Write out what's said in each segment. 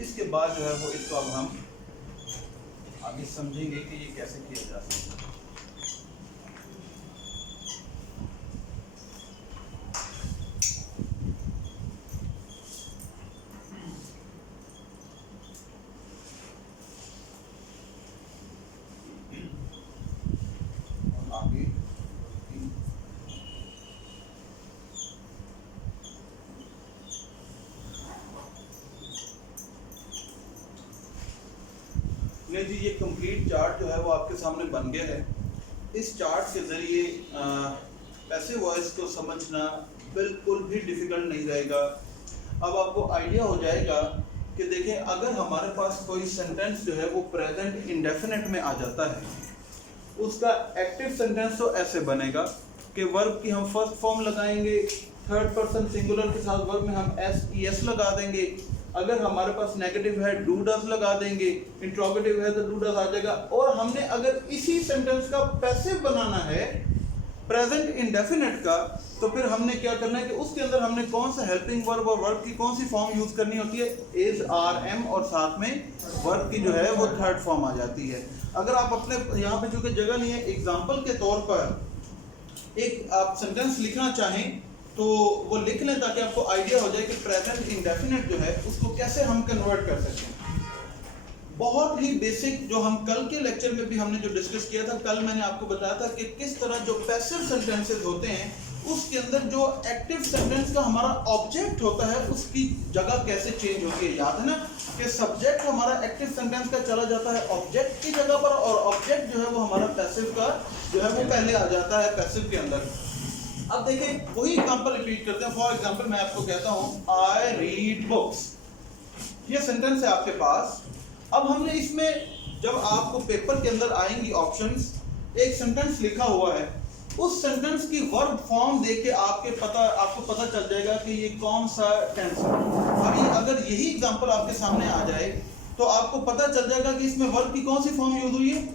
इसके बाद जो है वो इसको अब हम आगे समझेंगे कि ये कैसे किया जा सकता है। आगे जी ये कंप्लीट चार्ट जो है वो आपके सामने बन गया है। इस चार्ट के ज़रिए पैसिव वॉइस को समझना बिल्कुल भी डिफ़िकल्ट नहीं रहेगा। अब आपको आइडिया हो जाएगा कि देखें, अगर हमारे पास कोई सेंटेंस जो है वो प्रेजेंट इंडेफिनिट में आ जाता है, उसका एक्टिव सेंटेंस तो ऐसे बनेगा कि वर्ब की हम फर्स्ट फॉर्म लगाएंगे, थर्ड पर्सन सिंगुलर के साथ वर्ब में हम एस लगा देंगे। अगर हमारे पास नेगेटिव है डू डज लगा देंगे, इंट्रोगेटिव है तो डू डज आ जाएगा। और हमने अगर इसी सेंटेंस का पैसिव बनाना है प्रेजेंट इंडेफिनिट का, तो फिर हमने क्या करना है कि उसके अंदर हमने कौन सा हेल्पिंग वर्ब और वर्ब की कौन सी फॉर्म यूज करनी होती है, इज, आर, एम, और साथ में वर्ब की जो है वो थर्ड फॉर्म आ जाती है। अगर आप अपने यहाँ पे चूंकि जगह नहीं है, एग्जाम्पल के तौर पर एक आप सेंटेंस लिखना चाहें तो वो लिख लें ताकि आपको आइडिया हो जाए कि प्रेजेंट इंडेफिनिट जो है उसको कैसे हम कन्वर्ट कर सकते हैं। बहुत ही बेसिक जो हम कल के लेक्चर में भी हमने जो डिस्कस किया था, कल मैंने आपको बताया था कि किस तरह जो पैसिव सेंटेंसेस होते हैं उसके अंदर जो एक्टिव सेंटेंस का हमारा ऑब्जेक्ट होता है उसकी जगह कैसे चेंज होती है। याद है ना कि सब्जेक्ट हमारा एक्टिव सेंटेंस का चला जाता है ऑब्जेक्ट की जगह पर, और ऑब्जेक्ट जो है वो हमारा पैसिव का जो है वो पहले आ जाता है पैसिव के अंदर। अब देखिए वही एग्जांपल रिपीट करते हैं। फॉर एग्जांपल मैं आपको कहता हूं आई रीड बुक्स, ये सेंटेंस है आपके पास। अब हमने इसमें जब आपको पेपर के अंदर आएंगी ऑप्शंस, एक सेंटेंस लिखा हुआ है, उस सेंटेंस की वर्ब फॉर्म देख के आपको पता चल जाएगा कि ये कौन सा टेंस है। अभी अगर यही एग्जांपल आपके सामने आ जाए तो आपको पता चल जाएगा कि इसमें वर्ब की कौन सी फॉर्म यूज हुई है,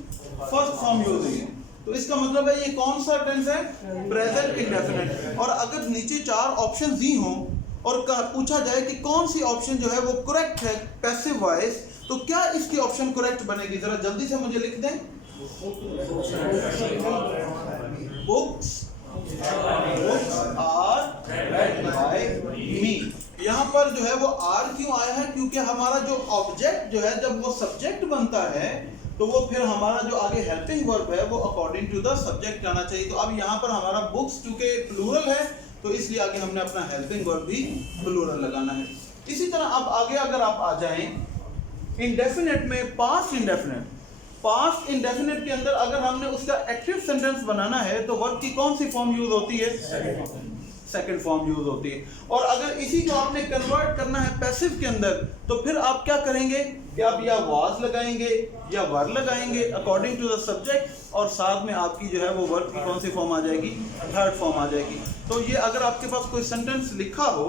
फर्स्ट फॉर्म यूज हुई है। तो इसका मतलब है ये कौन सा टेंस है, प्रेजेंट इंडेफिनिट। और अगर नीचे चार ऑप्शन दी हों और पूछा जाए कि कौन सी ऑप्शन जो है वो करेक्ट है पैसिव वॉइस, तो क्या इसकी ऑप्शन करेक्ट बनेगी, जरा जल्दी से मुझे लिख दें। बुक्स आर रेड बाय मी। यहाँ पर जो है वो आर क्यों आया है, क्योंकि हमारा जो ऑब्जेक्ट जो है जब वो सब्जेक्ट बनता है तो वो फिर हमारा जो आगे हेल्पिंग वर्ब है वो अकॉर्डिंग टू द सब्जेक्ट आना चाहिए। तो अब यहाँ पर हमारा बुक्स चूंकि प्लूरल है तो इसलिए आगे हमने अपना हेल्पिंग वर्ब भी प्लूरल लगाना है। इसी तरह अब आगे अगर आप आ जाएं इंडेफिनिट में, पास्ट इंडेफिनिट के अंदर अगर हमने उसका एक्टिव सेंटेंस बनाना है तो वर्ब की कौन सी फॉर्म यूज होती है, सेकंड फॉर्म यूज होती है। और अगर इसी को आपने कन्वर्ट करना है पैसिव के अंदर तो फिर आप क्या करेंगे कि आप या वाज लगाएंगे या वर लगाएंगे अकॉर्डिंग टू द सब्जेक्ट, और साथ में आपकी जो है वो वर्ब की कौन सी फॉर्म आ जाएगी, थर्ड फॉर्म आ जाएगी। तो ये अगर आपके पास कोई सेंटेंस लिखा हो,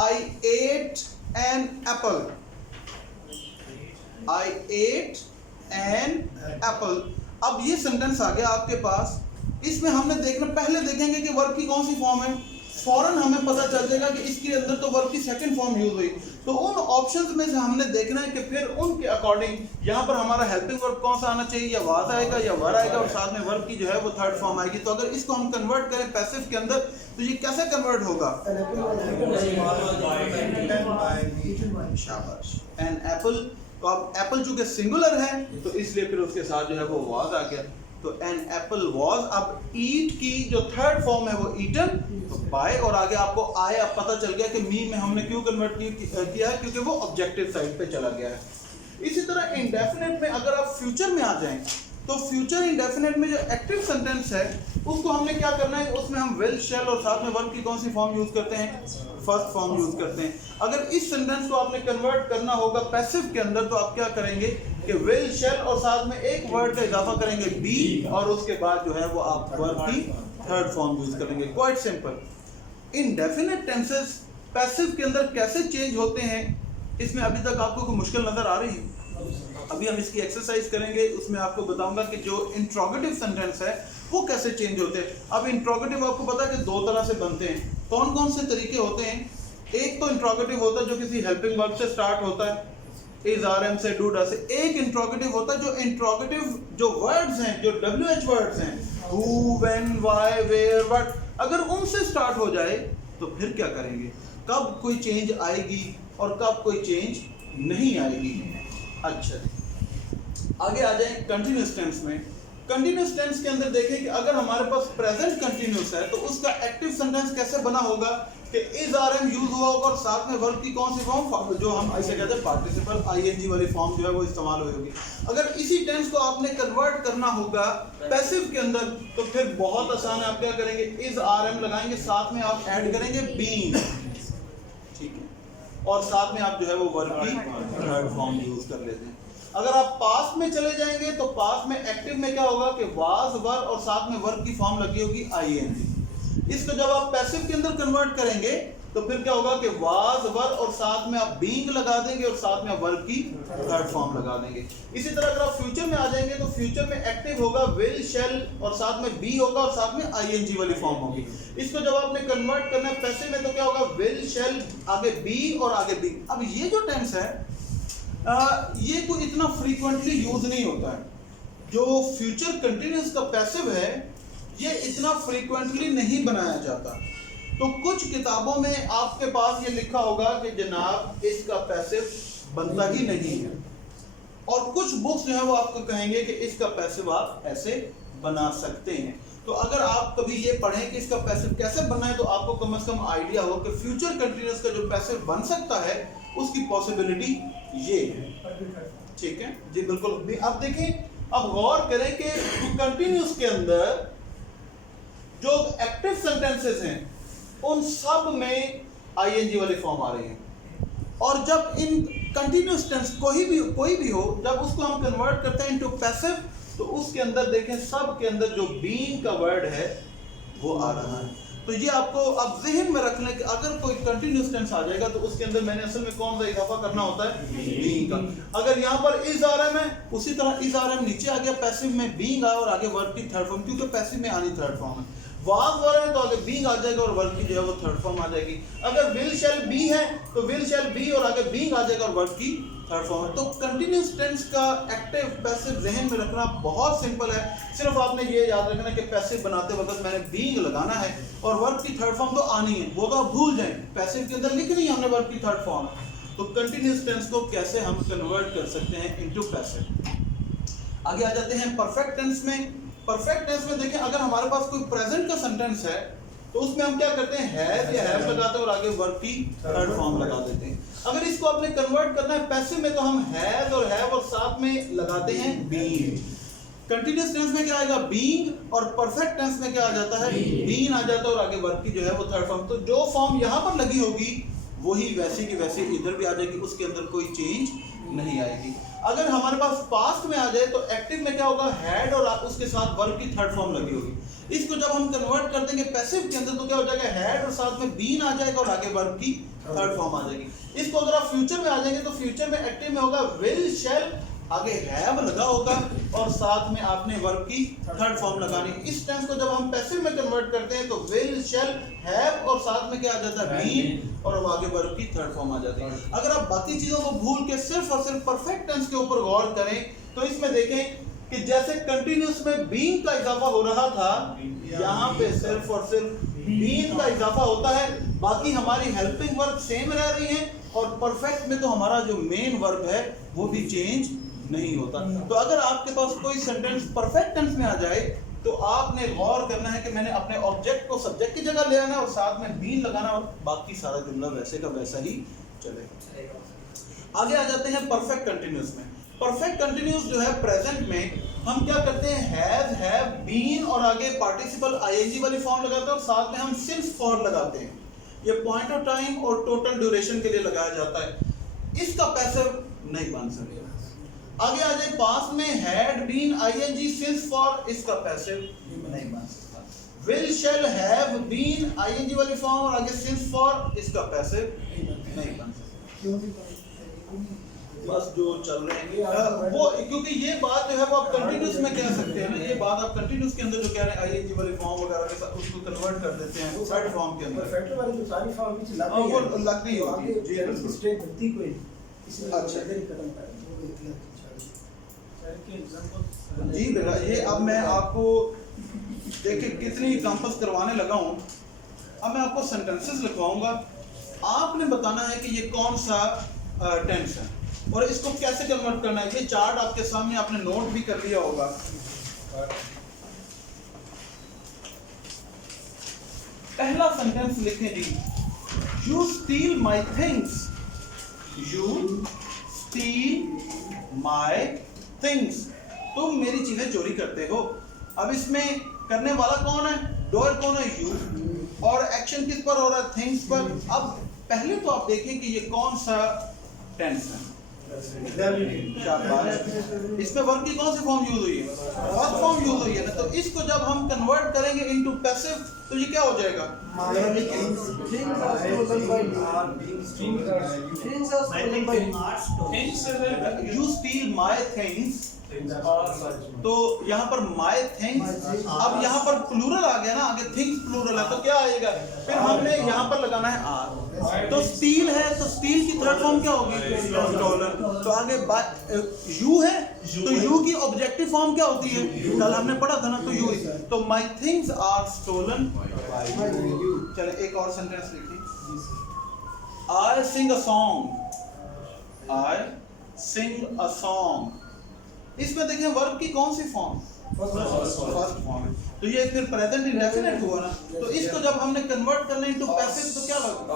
आई eight an apple, I eight an apple. अब ये सेंटेंस आ गया आपके पास, इसमें हमने देखना, पहले देखेंगे कि वर्ब की कौन सी फॉर्म है, फौरन हमें पता चल जाएगा कि इसके अंदर तो वर्ब की सेकंड फॉर्म यूज हुई। तो उन ऑप्शंस में से हमने देखना है कि फिर उनके अकॉर्डिंग यहाँ पर हमारा हेल्पिंग वर्ब कौन सा आना चाहिए, या वाज आएगा या वर आएगा, और साथ में वर्ब की जो है वो थर्ड फॉर्म आएगी। तो अगर इसको हम कन्वर्ट करें पैसिव के अंदर तो ये कैसे कन्वर्ट होगा, शाबाश, एन एप्पल। तो अब एप्पल चूंकि सिंगुलर है तो इसलिए फिर उसके साथ जो है वो वाज आ गया। तो एन एप्पल वाज, अब ईट की जो थर्ड फॉर्म है वो ईटन, तो बाय, और आगे आपको आए अब पता चल गया कि मी में हमने क्यों कन्वर्ट किया है, क्योंकि वो ऑब्जेक्टिव साइड पे चला गया है। इसी तरह इंडेफिनिट में अगर आप फ्यूचर में आ जाएं तो फ्यूचर इंडेफिनिट में जो एक्टिव सेंटेंस है उसको हमने क्या करना है, उसमें हम विल, शैल और साथ में वर्ब की कौन सी फॉर्म यूज करते हैं, फर्स्ट फॉर्म यूज करते हैं। अगर इस सेंटेंस को आपने कन्वर्ट करना होगा पैसिव के अंदर तो आप क्या करेंगे कि विल, शैल और साथ में एक वर्ड का इजाफा करेंगे बी, और उसके बाद जो है वो आप वर्ब की थर्ड फॉर्म यूज करेंगे। Quite simple. Indefinite tenses passive के अंदर कैसे चेंज होते हैं, इसमें अभी तक आपको कोई मुश्किल नजर आ रही है? अभी हम इसकी एक्सरसाइज करेंगे, उसमें आपको बताऊंगा कि जो इंट्रोगेटिव सेंटेंस है वो कैसे चेंज होते हैं। अब इंट्रोगेटिव आपको पता है कि दो तरह से बनते हैं। कौन कौन से तरीके होते हैं? एक तो इंट्रोगेटिव होता है जो किसी हेल्पिंग वर्ब से स्टार्ट होता है, इज आरएम से, डू डज से। एक इंट्रोगेटिव होता है, जो इंट्रोगेटिव जो वर्ड्स हैं, जो WH वर्ड्स हैं, who, when, why, where, what, अगर उनसे स्टार्ट हो जाए तो फिर क्या करेंगे, कब कोई चेंज आएगी और कब कोई चेंज नहीं आएगी। अच्छा, आगे आ जाए कंटिन्यूस टेंस में। कंटिन्यूस टेंस के अंदर देखें कि अगर हमारे पास प्रेजेंट कंटिन्यूस है तो उसका एक्टिव सेंटेंस कैसे बना होगा कि इज आरएम यूज हुआ होगा और साथ में वर्ब की कौन सी फॉर्म, जो हम ऐसे कहते हैं पार्टिसिपल आईएनजी वाली फॉर्म जो है वो इस्तेमाल हुई होगी। अगर इसी टेंस को आपने कन्वर्ट करना होगा पैसिव के अंदर तो फिर बहुत आसान है, आप क्या करेंगे, इज आरएम लगाएंगे, साथ में आप ऐड करेंगे बीइंग, ठीक है, और साथ में आप जो है वो वर्ब की थर्ड फॉर्म यूज कर लेते हैं। अगर आप पास्ट में चले जाएंगे तो पास्ट में एक्टिव में क्या होगा कि वाज, वर और साथ में वर्ब की फॉर्म लगी होगी आईएनजी। इसको जब आप पैसिव के अंदर कन्वर्ट करेंगे तो फिर क्या होगा कि वाज, वर और साथ में आप बीइंग लगा देंगे और साथ में वर्ब की थर्ड फॉर्म लगा देंगे। इसी तरह अगर आप फ्यूचर में आ जाएंगे तो फ्यूचर में एक्टिव होगा विल, शैल और साथ में बी होगा और साथ में आईएनजी वाली फॉर्म होगी। इसको जब आपने कन्वर्ट करना है पैसिव में तो क्या होगा, विल, शैल, आगे बी और आगे बी। अब ये जो टेंस है ये कोई इतना फ्रीक्वेंटली यूज नहीं होता है। जो फ्यूचर कंटिन्यूस का पैसिव है ये इतना फ्रीक्वेंटली नहीं बनाया जाता। तो कुछ किताबों में आपके पास ये लिखा होगा कि जनाब इसका पैसिव बनता ही नहीं है, और कुछ बुक्स जो है वो आपको कहेंगे कि इसका पैसिव आप ऐसे बना सकते हैं। तो अगर आप कभी ये पढ़ें कि इसका पैसिव कैसे बनना है तो आपको कम से कम आइडिया हो कि फ्यूचर कंटिन्यूस का जो पैसिव बन सकता है उसकी पॉसिबिलिटी ये है, ठीक है जी, बिल्कुल। अब देखें, अब गौर करें कि कंटिन्यूस के अंदर जो एक्टिव सेंटेंसेस हैं उन सब में आईएनजी वाली फॉर्म आ रही है, और जब इन कंटिन्यूस टेंस कोई भी हो जब उसको हम कन्वर्ट करते हैं इनटू पैसिव तो उसके अंदर देखें सब के अंदर जो बीइंग का वर्ड है वो आ रहा है। तो ये आपको अब ज़हन में रख लें कि अगर कोई कंटिन्यूस टेंस आ जाएगा तो उसके अंदर मैंने असल में कौन सा इजाफा करना होता है, बीइंग का। अगर यहाँ पर इज आरएम है उसी तरह इज आरएम नीचे आ गया, पैसिव में बीइंग आया और आगे वर्ब की थर्ड फॉर्म, क्योंकि पैसिव में आनी थर्ड फॉर्म है। वाज वर है तो आगे बीइंग आ जाएगा और वर्ब की जो है वो थर्ड फॉर्म आ जाएगी। अगर विल शैल बी है तो विल शैल बी और आगे बीइंग आ जाएगा और वर्ब की थर्ड फॉर्म है। तो कंटिन्यूस टेंस का एक्टिव पैसिव ज़हन में रखना बहुत सिंपल है। सिर्फ आपने ये याद रखना कि पैसिव बनाते वक्त मैंने बीइंग लगाना है और वर्ब की थर्ड फॉर्म तो आनी है, वो तो आप भूल जाएं, पैसिव के अंदर लिखनी है हमने वर्ब की थर्ड फॉर्म। तो कंटिन्यूस टेंस को कैसे हम कन्वर्ट कर सकते हैं इनटू पैसिव। आगे आ जाते हैं परफेक्ट टेंस में। परफेक्ट टेंस में देखें, अगर हमारे पास कोई प्रेजेंट का सेंटेंस है तो उसमें हम क्या करते हैं, हैज या हैव लगाते हैं और आगे वर्ब की थर्ड फॉर्म लगा देते हैं। अगर इसको आपने कन्वर्ट करना है पैसिव में तो हम हैज और हैव और साथ में लगाते हैं बीइंग। कंटीन्यूअस टेंस में क्या आएगा, बीइंग, और परफेक्ट टेंस में क्या आ जाता है, बीइंग आ जाता है और आगे वर्ब की जो है वो थर्ड फॉर्म। तो जो फॉर्म यहाँ पर लगी होगी वही वैसी की वैसी इधर भी आ जाएगी, उसके अंदर कोई चेंज नहीं आएगी। अगर हमारे पास पास्ट में आ जाए तो एक्टिव में क्या होगा, हैड और उसके साथ वर्ब की थर्ड फॉर्म लगी होगी। इसको जब हम कन्वर्ट कर देंगे पैसिव के अंदर तो क्या हो जाएगा, हैड और साथ में बीन आ जाएगा और आगे वर्ब की थर्ड फॉर्म आ जाएगी। इसको अगर आप फ्यूचर में आ जाएंगे तो फ्यूचर में एक्टिव में होगा विल शैल, आगे हैव लगा होगा और साथ में आपने वर्ब की थर्ड फॉर्म लगानी। इस टेंस को जब हम पैसिव में कन्वर्ट करते हैं तो विल शैल हैव और साथ में क्या आ जाता है, बीन, और अब आगे वर्ब की थर्ड फॉर्म आ जाती है। अगर आप बाकी चीजों को भूल के सिर्फ और सिर्फ परफेक्ट टेंस के ऊपर गौर करें तो इसमें देखें कि जैसे कंटिन्यूअस में बीइंग का इजाफा हो रहा था, यहाँ पे सिर्फ और सिर्फ बीइंग का इजाफा होता है, बाकी हमारी हेल्पिंग वर्ब सेम रह रही है, और परफेक्ट में तो हमारा जो मेन वर्ब है वो भी चेंज नहीं होता। तो अगर आपके पास कोई सेंटेंस परफेक्ट टेंस में आ जाए तो आपने गौर करना है कि मैंने अपने ऑब्जेक्ट को सब्जेक्ट की जगह ले आना है और साथ में बीन लगाना, और बाकी सारा जुमला वैसे का वैसा ही चलेगा। आगे आ जाते हैं परफेक्ट कंटिन्यूअस में। परफेक्ट कंटिन्यूअस जो है प्रेजेंट में हम क्या करते हैं, हैज, हैव, बीन और आगे पार्टिसिपल आईएनजी वाली फॉर्म लगाते हैं और साथ में हम सिंस फॉर लगाते हैं। ये पॉइंट ऑफ टाइम और टोटल ड्यूरेशन के लिए लगाया जाता है। इसका पैसिव नहीं बन सकेगा। आगे आ जाए पास्ट में had, been, ING, since for, इसका पैसिव नहीं बन सकता। Will shall have been ING वाली फॉर्म और आगे सिंस फॉर, इसका पैसिव नहीं बन सकता। बस जो चल रहे हैं वो, क्योंकि ये बात जो है वो आप कंटिन्यूअस में कह सकते हैं ना, ये बात आप कंटिन्यूअस के अंदर जो कह रहे हैं आईएनजी वाली फॉर्म वगैरह के साथ उसको कन्वर्ट कर देते हैं थर्ड फॉर्म के अंदर। परफेक्ट वाली जो सारी फॉर्म में वो लग गई होगी जी, मिस्टेक होती कोई अच्छा जी बेटा, ये अब मैं आपको देखिए कितनी एग्जांपल्स करवाने लगा हूँ। अब मैं आपको सेंटेंसेस लिखवाऊंगा, आपने बताना है कि ये कौन सा टेंस है और इसको कैसे कन्वर्ट करना है। ये चार्ट आपके सामने आपने नोट भी कर लिया होगा। पहला सेंटेंस लिखें जी, you steal my things, you steal my things, तुम मेरी चीजें चोरी करते हो। अब इसमें करने वाला कौन है, डोर कौन है, यू, और एक्शन किस पर हो रहा है, थिंग्स पर। अब पहले तो आप देखें कि ये कौन सा टेंस है। इसमें वर्ब की कौन सी फॉर्म यूज हुई है, फर्स्ट फॉर्म यूज हुई है ना। तो इसको जब हम कन्वर्ट करेंगे इनटू पैसिव तो ये क्या हो जाएगा, यू स्टील माई थिंग्स। तो यहाँ पर माई थिंग्स, अब यहाँ पर प्लूरल आ गया ना, आगे थिंग्स प्लूरल है तो क्या आएगा, फिर हमने यहाँ पर लगाना है आर। तो स्टील है तो स्टील की थर्ड फॉर्म क्या होगी, स्टोलन। तो आगे यू है तो यू की ऑब्जेक्टिव फॉर्म क्या होती है, कल हमने पढ़ा था ना, तो यू। तो my things are stolen by you. चले एक और सेंटेंस लिखिए, आई सिंग a song, I Singh a song. इसमें देखें वर्ब की कौन सी फॉर्म, फर्स्ट फॉर्म है। तो ये फिर प्रेजेंट इंडेफिनिट हुआ ना। तो इसको जब हमने कन्वर्ट करना इनटू पैसिव तो क्या लगेगा,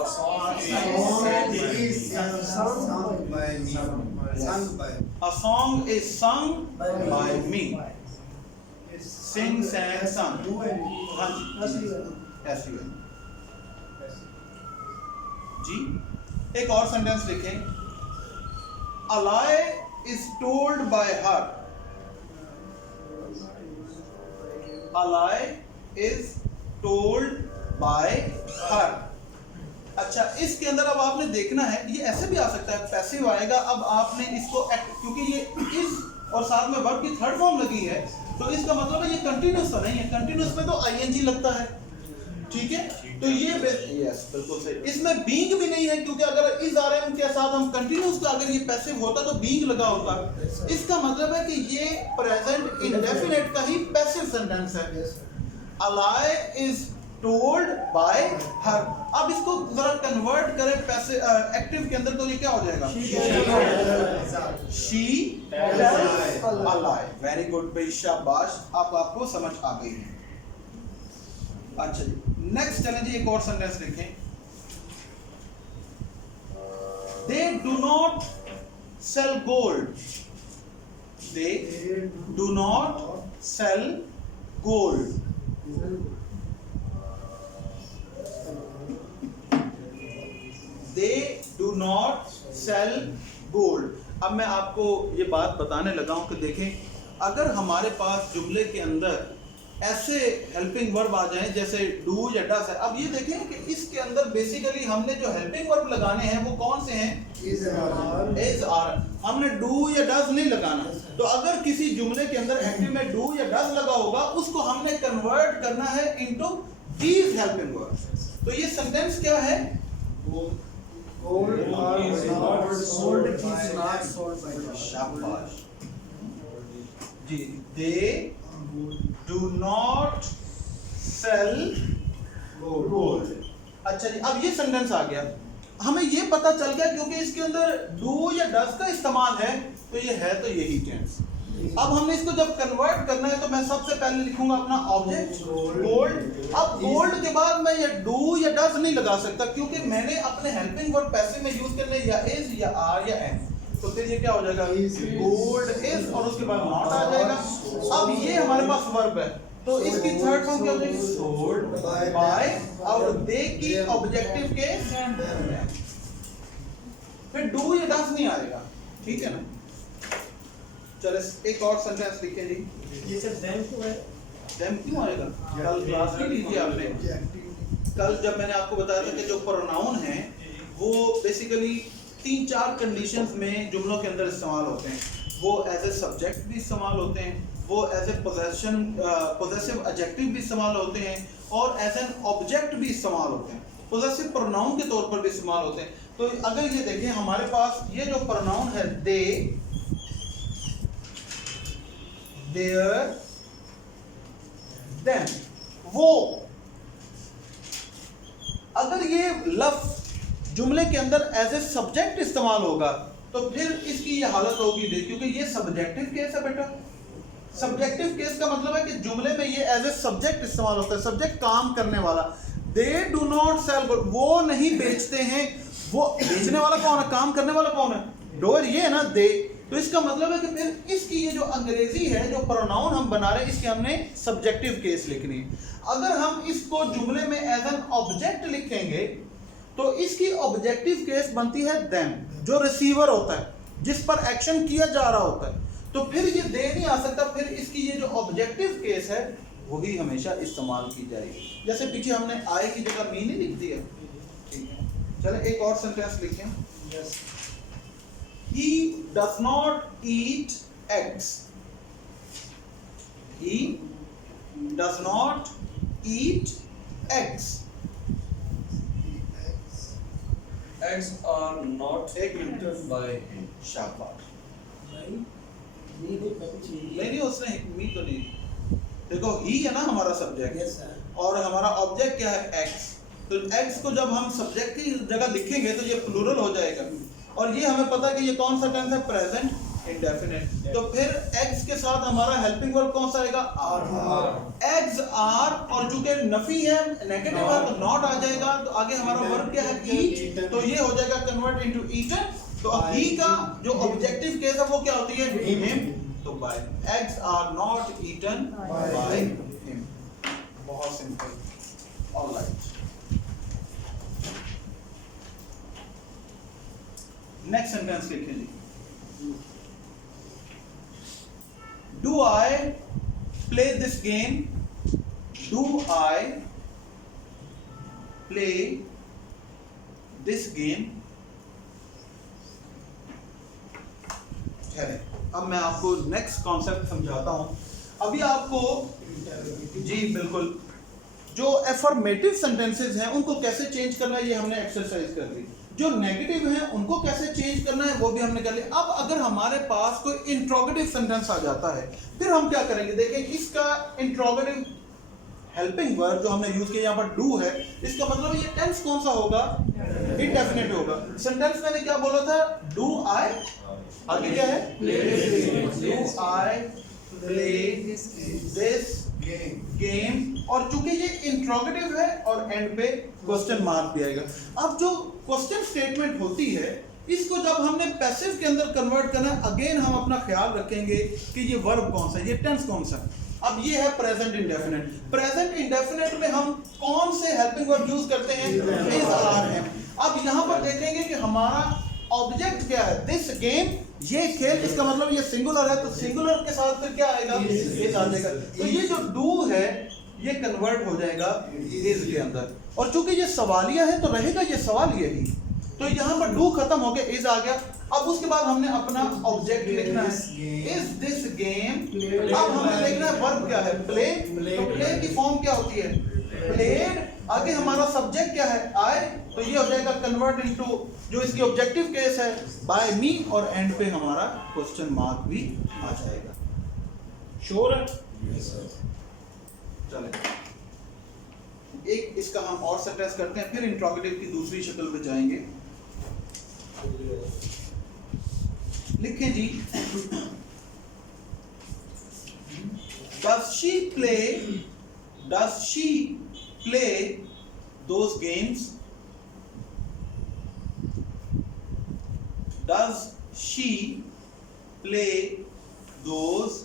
a song is sung by me, sing sang sung। हाँ जी ऐसी है जी। एक और सेंटेंस लिखें, a lie is told by her, a lie is told by her। अच्छा, इसके अंदर अब आपने देखना है, ये ऐसे भी आ सकता है, पैसिव आएगा। अब आपने इसको क्योंकि ये इज और साथ में वर्ब की थर्ड फॉर्म लगी है तो इसका मतलब है ये कंटिन्यूस तो नहीं है, कंटिन्यूस में तो आईएनजी लगता है, ठीक है। तो ये यस बिल्कुल सही। इसमें बीइंग भी नहीं है क्योंकि अगर इज आरएम के साथ हम कंटिन्यूस का अगर ये पैसिव होता तो बीइंग लगा होता। इसका मतलब है कि ये प्रेजेंट इंडेफिनिट का ही पैसिव सेंटेंस है। A lie is told by her। अब इसको जरा कन्वर्ट करें पैसिव एक्टिव के अंदर तो ये क्या हो जाएगा, she tells a lie। Very good भाई, शाबाश, अब आपको समझ आ गई है। अच्छा जी, नेक्स्ट चलें जी, एक और सेंटेंस लिखें, they do not sell gold, they do not sell gold। they do not sell gold। अब मैं आपको ये बात बताने लगा हूं कि देखें अगर हमारे पास जुमले के अंदर ऐसे हेल्पिंग वर्ब आ जाएं जैसे डू या डस है। अब ये देखें कि इसके अंदर बेसिकली हमने जो हेल्पिंग वर्ब लगाने हैं वो कौन से हैं, इज आर। हमने डू या डस नहीं लगाना। तो अगर किसी जुमले के अंदर एक्टिव में डू या डस लगा होगा उसको हमने कन्वर्ट करना है इनटू दीज हेल्पिंग वर्ब्स। तो ये सेंटेंस क्या है, शाबाश जी, they do not sell gold। अच्छा जी, अब ये सेंटेंस आ गया, हमें ये पता चल गया क्योंकि इसके अंदर डू या डस का इस्तेमाल है तो ये है तो यही टेंस। अब हमने इसको जब कन्वर्ट करना है तो मैं सबसे पहले लिखूंगा अपना ऑब्जेक्ट गोल्ड। अब गोल्ड के बाद मैं ये डू या डस नहीं लगा सकता क्योंकि मैंने अपने हेल्पिंग वर्ब पैसिव में यूज करने या इज या आर या एम। तो फिर ये क्या हो जाएगा, गोल्ड इज और उसके बाद नॉट आ जाएगा। अब ये हमारे पास वर्ब है तो इसकी थर्ड फॉर्म क्या हो जाएगी, सोल्ड बाय, और दे की ऑब्जेक्टिव के फिर डू या डस नहीं आएगा, ठीक है ना। चलो एक और सेंटेंस लिखें जी, ये सर देम क्यों है, देम क्यों आएगा, कल क्लास में लीजिए आपने। कल जब मैंने आपको बताया था कि जो प्रोनाउन है वो बेसिकली 3-4 कंडीशंस में जुमलों के अंदर इस्तेमाल होते हैं। वो एज ए सब्जेक्ट भी इस्तेमाल होते हैं, वो एज ए पोजेसिव एडजेक्टिव भी इस्तेमाल होते हैं और एज एन ऑब्जेक्ट भी इस्तेमाल होते हैं, पोजेसिव प्रोनाउन के तौर पर भी इस्तेमाल होते हैं। तो अगर ये देखें हमारे पास ये जो प्रोनाउन है दे, देयर, देम, वो अगर ये लफ्ज जुमले के अंदर एज ए सब्जेक्ट इस्तेमाल होगा तो फिर इसकी ये हालत होगी दे, क्योंकि ये सब्जेक्टिव केस है बेटा। सब्जेक्टिव केस का मतलब है कि जुमले में ये एज ए सब्जेक्ट इस्तेमाल होता है, सब्जेक्ट काम करने वाला। दे डू नॉट सेल, वो नहीं बेचते हैं। वो बेचने वाला कौन है, काम करने वाला कौन है, डोर, ये है ना दे। तो इसका मतलब है कि फिर इसकी ये जो अंग्रेजी है, जो प्रोनाउन हम बना रहे हैं, इसके हमने सब्जेक्टिव केस लिखनी है। अगर हम इसको जुमले में एज एन ऑब्जेक्ट लिखेंगे तो इसकी ऑब्जेक्टिव केस बनती है देम, जो रिसीवर होता है, जिस पर एक्शन किया जा रहा होता है। तो फिर ये दे नहीं आ सकता, फिर इसकी ये जो ऑब्जेक्टिव केस है वही हमेशा इस्तेमाल की जाएगी। जैसे पीछे हमने आए की जगह मी नहीं लिख दी है, ठीक है। चलो एक और सेंटेंस लिखें। Yes. He does not eat eggs. He does not eat eggs. Eggs are not एक मिनट eaten by him. शाबाश। नहीं नहीं उसने मी तो नहीं, देखो ही है ना हमारा सब्जेक्ट, Yes, sir. और हमारा ऑब्जेक्ट क्या है, एक्स। तो एक्स को जब हम सब्जेक्ट की जगह लिखेंगे तो ये प्लूरल हो जाएगा, और ये हमें पता है कि ये कौन सा टेंस है, प्रेजेंट इंडेफिनिट। तो फिर एक्स के साथ हमारा हेल्पिंग वर्ब कौन सा आएगा, आर। एग्स आर, और चूंकि नफी है, नेगेटिव है, तो नॉट आ जाएगा। तो आगे हमारा वर्ब क्या है, ईट, तो ये हो जाएगा कन्वर्ट इनटू ईटन। तो ही का जो ऑब्जेक्टिव केस है वो क्या होती है, हिम। तो by, eggs are not eaten by him. बहुत सिंपल। ऑलराइट, नेक्स्ट सेंटेंस लिखें जी। Do I play this game, do I play this game. अब मैं आपको नेक्स्ट कॉन्सेप्ट समझाता हूं। अभी आपको जी बिल्कुल जो एफर्मेटिव सेंटेंसेस हैं उनको कैसे चेंज करना है ये हमने एक्सरसाइज कर ली। जो नेगेटिव हैं उनको कैसे चेंज करना है वो भी हमने कर लिया। अब अगर हमारे पास कोई इंट्रोगेटिव सेंटेंस आ जाता है फिर हम क्या करेंगे, देखिए इसका इंट्रोगेटिव हेल्पिंग वर्ब जो हमने यूज किया यहाँ पर डू है, इसका मतलब ये टेंस कौन सा होगा, इंडेफिनिट होगा। सेंटेंस मैंने क्या बोला था, डू आई, आगे क्या है, do I play this game, और चूंकि ये इंट्रोगेटिव है और एंड पे क्वेश्चन मार्क भी आएगा। अब जो क्वेश्चन स्टेटमेंट होती है इसको जब हमने पैसिव के अंदर कन्वर्ट करना है, अगेन हम अपना ख्याल रखेंगे कि ये वर्ब कौन सा है, ये टेंस कौन सा है। अब ये है प्रेजेंट इंडेफिनिट। प्रेजेंट इंडेफिनिट में हम कौन से हेल्पिंग वर्ब यूज करते हैं, इज आर है। अब यहाँ पर देखेंगे कि हमारा ऑब्जेक्ट क्या है, दिस गेम, ये खेल, इसका मतलब ये सिंगुलर है, तो सिंगुलर के साथ फिर क्या आएगा, इज आ जाएगा। तो ये जो डू है ये कन्वर्ट हो जाएगा इज के अंदर, और चूंकि ये सवालिया है तो रहेगा ये सवालिया ही। तो यहाँ पर डू खत्म हो गया, इज आ गया। अब उसके बाद हमने अपना ऑब्जेक्ट लिखना है, इज दिस गेम। अब हमें लिखना है वर्ब क्या है, प्ले। तो प्ले की फॉर्म क्या होती है, प्लेड। आगे हमारा सब्जेक्ट क्या है, आई, तो ये हो जाएगा कन्वर्ट इनटू जो इसकी ऑब्जेक्टिव केस है, बाय मी, और एंड पे हमारा क्वेश्चन मार्क भी आ जाएगा। श्योर है? चले एक इसका हम और सेंटेंस करते हैं, फिर इंट्रोगेटिव की दूसरी शक्ल पे जाएंगे। लिखें जी, does she play those games? Does she play those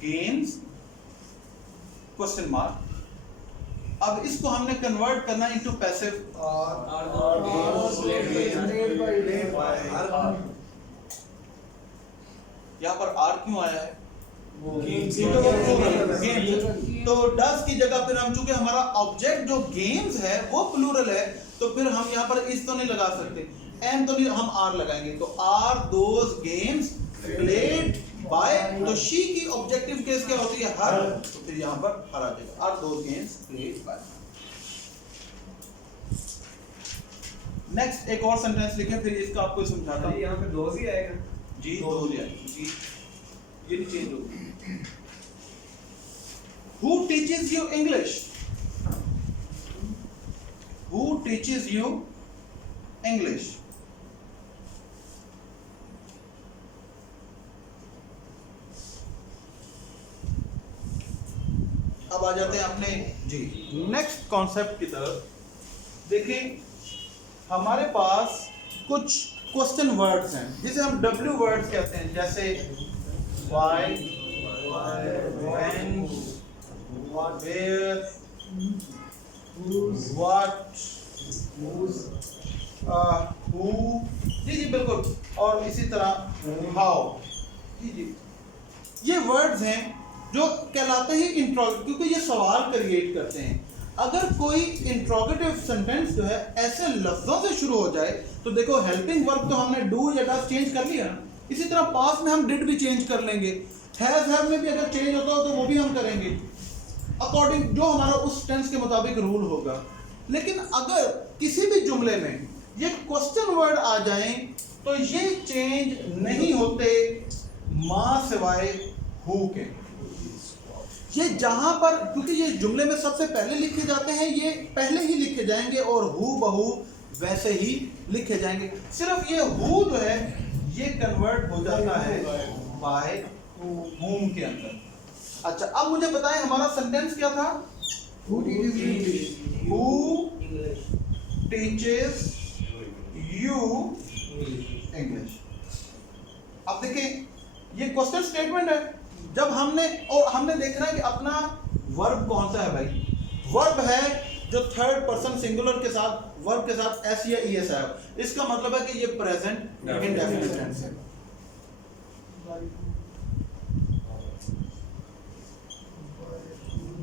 games? Question mark. अब इसको हमने कन्वर्ट करना इनटू पैसिव। यहाँ पर आर क्यों आया है, तो डस की जगह फिर हम, चूंकि हमारा ऑब्जेक्ट जो गेम्स है वो प्लूरल है, तो फिर हम यहाँ पर इस तो नहीं लगा सकते, एन तो नहीं, हम आर लगाएंगे। तो are those games played by, तो शी की ऑब्जेक्टिव केस क्या होती है, हर, तो फिर यहाँ पर हर आ जाएगा, are those games played by. Next एक और सेंटेंस लिखें, फिर इसका आपको समझाता हूँ। यहाँ पे दोज ही आएगा जी दो हो जाएगा जी, ये नहीं चेंज होगा। Who teaches you English? Who teaches you English? अब आ जाते हैं अपने जी नेक्स्ट कॉन्सेप्ट की तरफ। देखिए हमारे पास कुछ क्वेश्चन वर्ड्स हैं जिसे हम W वर्ड्स कहते हैं, जैसे why, when, where, what, who, जी जी बिल्कुल, और इसी तरह how, जी जी। ये वर्ड्स हैं जो कहलाते हैं इंट्रोगेटिव, क्योंकि ये सवाल क्रिएट करते हैं। अगर कोई इंट्रोगेटिव सेंटेंस जो है ऐसे लफ्जों से शुरू हो जाए तो देखो हेल्पिंग वर्ब तो हमने डू या डज चेंज कर लिया ना, इसी तरह पास्ट में हम डिड भी चेंज कर लेंगे, हैव में भी अगर चेंज होता हो तो वो भी हम करेंगे अकॉर्डिंग जो हमारा उस टेंस के मुताबिक रूल होगा। लेकिन अगर किसी भी जुमले में ये क्वेश्चन वर्ड आ जाएं तो ये चेंज नहीं होते मां सिवाय हु के। ये जहां पर, क्योंकि ये जुमले में सबसे पहले लिखे जाते हैं, ये पहले ही लिखे जाएंगे और हु बहू वैसे ही लिखे जाएंगे। सिर्फ ये हु जो है ये कन्वर्ट हो जाता है बाय whom के अंदर। अच्छा अब मुझे बताएं हमारा सेंटेंस क्या था? Who teaches you English? अब देखिए ये क्वेश्चन स्टेटमेंट है। जब हमने देखना है कि अपना वर्ब कौन सा है भाई। वर्ब है जो थर्ड पर्सन सिंगुलर के साथ, वर्ब के साथ एस या ई एस है, इसका मतलब है कि ये प्रेजेंट इंडेफिनिट टेंस है।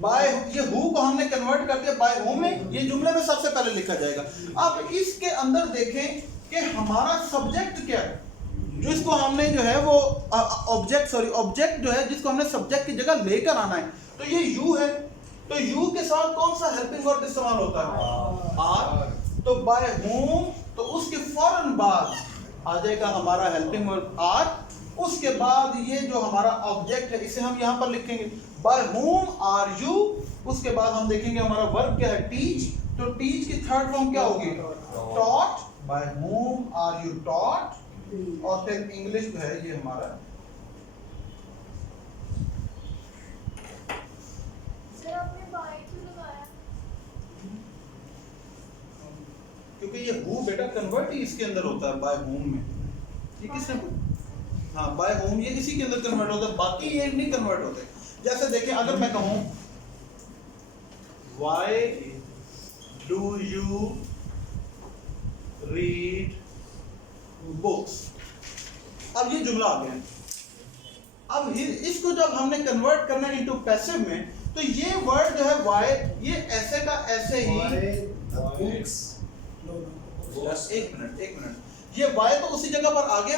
बाय ये हु को हमने कन्वर्ट कर दिया बाय हु में, ये जुमले में सबसे पहले लिखा जाएगा। अब इसके अंदर देखें कि हमारा सब्जेक्ट क्या है, जो इसको हमने जो है वो ऑब्जेक्ट जो है जिसको हमने सब्जेक्ट की जगह लेकर आना है, तो ये यू है। तो यू के साथ कौन सा हेल्पिंग वर्ब इस्तेमाल होता है? आर। तो बाय होम, तो उसके फौरन बाद आ जाएगा हमारा हेल्पिंग वर्ब आर। उसके बाद ये जो हमारा ऑब्जेक्ट है इसे हम यहाँ पर लिखेंगे बाय होम आर यू। उसके बाद हम देखेंगे हमारा वर्ब क्या है? टीच। तो टीच की थर्ड फॉर्म क्या होगी? Taught. By whom are you taught. और फिर इंग्लिश जो है ये हमारा सर आपने बाय क्यों लगाया? क्योंकि ये हु बेटा कन्वर्ट ही इसके अंदर होता है बाय होम में। ये किसने? हाँ बाय होम ये इसी के अंदर कन्वर्ट होता है, बाकी ये नहीं कन्वर्ट होते। जैसे देखें अगर मैं कहूं why do you read books, अब ये जुमला आ गया। अब इसको जब हमने कन्वर्ट करना है इनटू पैसिव में, तो ये वर्ड जो है why, ये ऐसे का ऐसे ही एक मिनट ये why तो उसी जगह पर आ गया,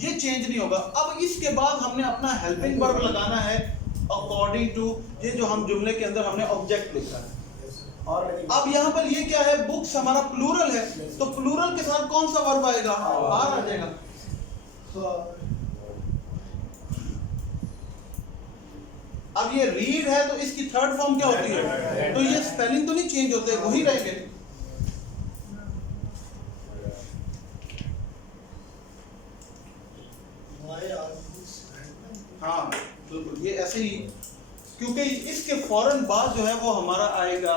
ये चेंज नहीं होगा। अब इसके बाद हमने अपना हेल्पिंग वर्ब लगाना है अकॉर्डिंग टू ये जो हम जुमले के अंदर हमने ऑब्जेक्ट लिखा है। और अब यहाँ पर ये क्या है? बुक्स हमारा प्लूरल है, तो प्लूरल के साथ कौन सा वर्ब आएगा? आर आ जाएगा। अब ये रीड है तो इसकी थर्ड फॉर्म क्या होती है? तो ये स्पेलिंग तो नहीं चेंज होते, वही रहेंगे। हाँ बिल्कुल ये ऐसे ही, क्योंकि इसके फौरन बाद जो है वो हमारा आएगा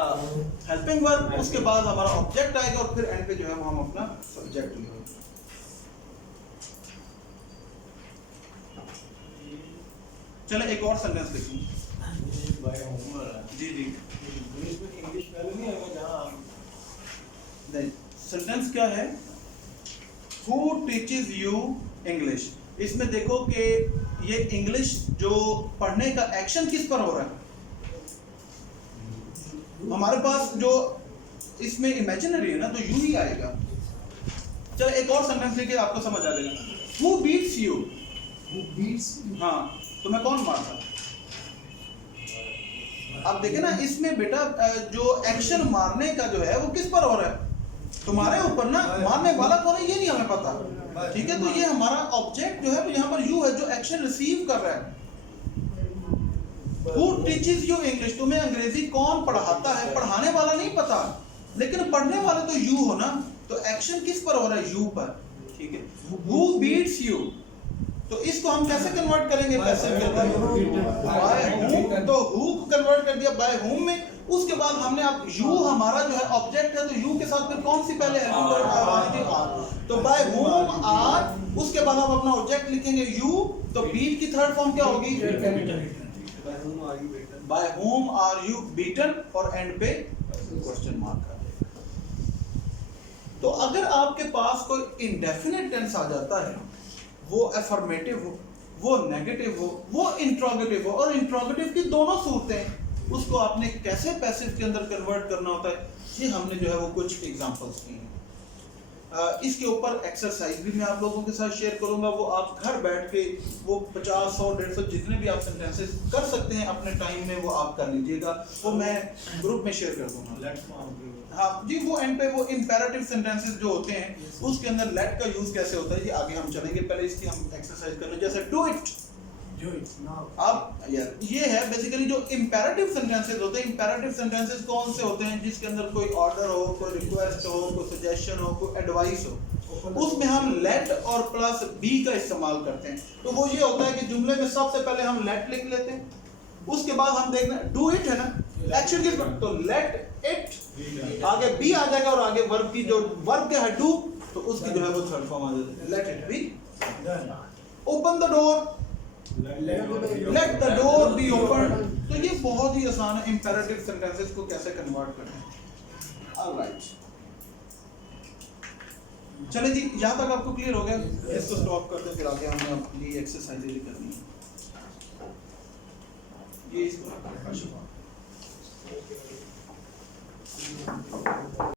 हेल्पिंग वर्ब, उसके बाद हमारा ऑब्जेक्ट आएगा और फिर एंड पे जो है वो हम अपना सब्जेक्ट लिखेंगे। चले एक और सेंटेंस लिखेंगे। जी जी इंग्लिश पहले नहीं आएगा जहाँ नहीं, सेंटेंस क्या है? Who teaches you English? इसमें देखो कि ये इंग्लिश जो पढ़ने का एक्शन किस पर हो रहा है? हमारे पास जो इसमें इमेजिनरी है ना, तो यू ही आएगा। चलो एक और सेंटेंस लेके आपको समझ आ जाएगा। Who beats you? Who beats you? हाँ तुम्हें कौन मारता? अब देखे ना इसमें बेटा जो एक्शन मारने का जो है वो किस पर हो रहा है? तुम्हारे ऊपर ना, मारने वाला कौन है ये नहीं हमें पता, ठीक है। तो ये हमारा ऑब्जेक्ट जो है, तो यहाँ पर यू है जो एक्शन रिसीव कर रहा है। Who teaches you English? तुम्हें अंग्रेजी कौन पढ़ाता है? पढ़ाने वाला नहीं पता, लेकिन पढ़ने वाले तो यू हो ना। तो एक्शन किस पर हो रहा है? यू पर, ठीक है। Who beats you? तो इसको हम कैसे कन्वर्ट करेंगे पैसिव के अंदर? By whom। तो who को कन्वर्ट कर दिया बाय whom में। उसके बाद हमने अब यू हमारा जो है ऑब्जेक्ट है, तो यू के साथ फिर कौन सी पहले हेल्पिंग वर्ब आने की आर। तो बाय whom आर, उसके बाद हम अपना ऑब्जेक्ट लिखेंगे यू। तो बीट की थर्ड फॉर्म क्या होगी? By whom are you beaten, और एंड पे क्वेश्चन मार्क आ जाएगा। तो अगर आपके पास कोई इंडेफिनिट टेंस आ जाता है, वो अफर्मेटिव हो, वो नेगेटिव हो, वो इंट्रोगेटिव हो, और इंट्रोगेटिव की दोनों सूरतें, उसको आपने कैसे पैसिव के अंदर कन्वर्ट करना होता है, ये हमने जो है वो कुछ एग्जांपल्स की हैं। इसके ऊपर एक्सरसाइज भी मैं आप लोगों के साथ शेयर करूंगा। वो आप घर बैठ के वो 50, 100, 150 जितने भी आप सेंटेंसेस कर सकते हैं अपने टाइम में, वो आप कर लीजिएगा। वो मैं ग्रुप में शेयर कर दूंगा। हाँ जी, वो एंड पे वो इम्पेरेटिव सेंटेंसेस जो होते हैं, उसके अंदर लेट का यूज कैसे होता है, ये आगे हम चलेंगे। पहले इसकी हम एक्सरसाइज कर लें। जैसे डू इट, अब यार ये है बेसिकली जो इम्पेरेटिव सेंटेंसेस होते हैं। इम्पेरेटिव सेंटेंसेस कौन से होते हैं? जिसके अंदर कोई ऑर्डर हो, कोई रिक्वेस्ट हो, कोई सजेशन हो, कोई एडवाइस हो, उसमें हम लेट और प्लस बी का इस्तेमाल करते हैं। तो वो ये होता है कि जुमले में सबसे पहले हम लेट लिख लेते हैं, उसके बाद हम देखना डू इट है ना, एक्शन किस पर, तो लेट इट, आगे बी आ जाएगा, और आगे वर्ब की जो वर्ब क्या है डू, तो उसकी जो है वो थर्ड फॉर्म आ जाती है, let it be. Open the door, let the door be open. तो ये बहुत ही आसान है इंपेरेटिव सेंटेंसेस को कैसे कन्वर्ट करना है। ऑलराइट, चले जी, यहाँ तक आपको क्लियर हो गया? इसको स्टॉप करते हैं, फिर आगे हमने अपनी एक्सरसाइज करनी है। ये इसको